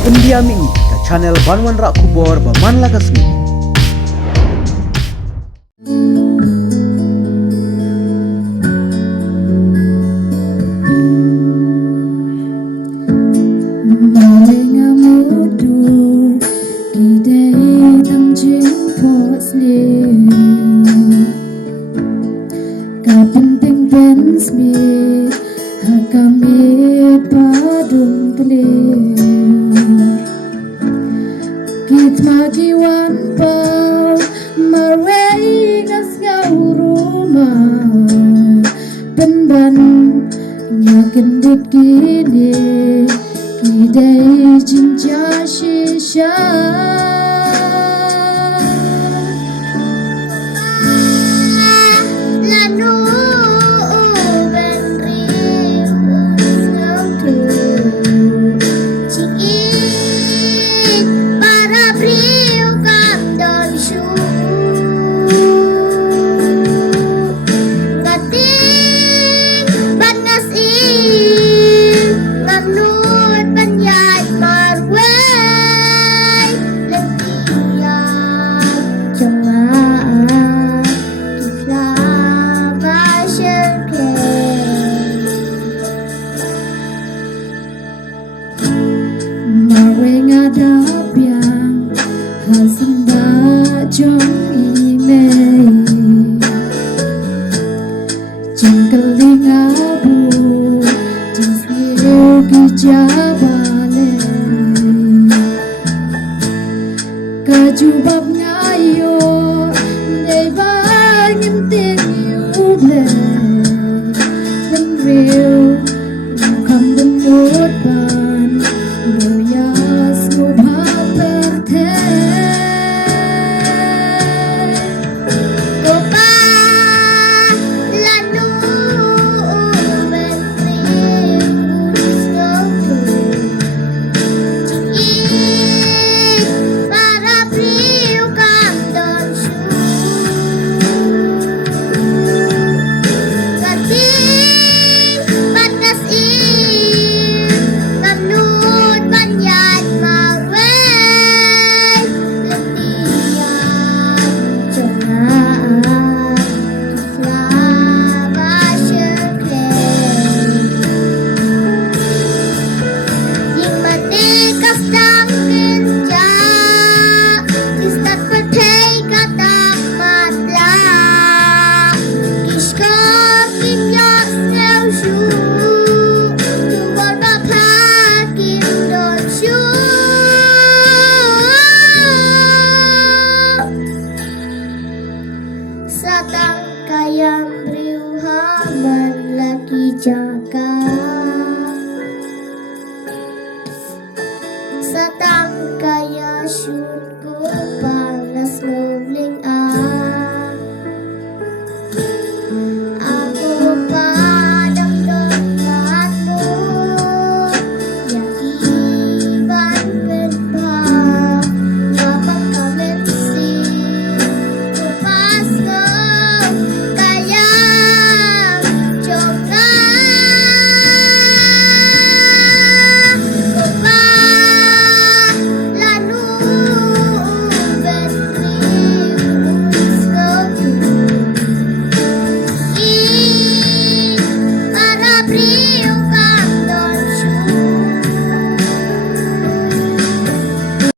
Pendiami ke channel Banwan Rak Kubor Baman Lagasmi. Kapenting pensmi hakami padung telir kit magiwan pau marwei ngasgau rumah pendan nyakendit kini kidai cinca shisha Dapiang hasanda jong email jengkeling abu jengsiu kijabale kajubab ngayo debang ngintin yuble penriu kam benut ban boyas Satang kayang briuhaman lagi jaga Satang kaya syur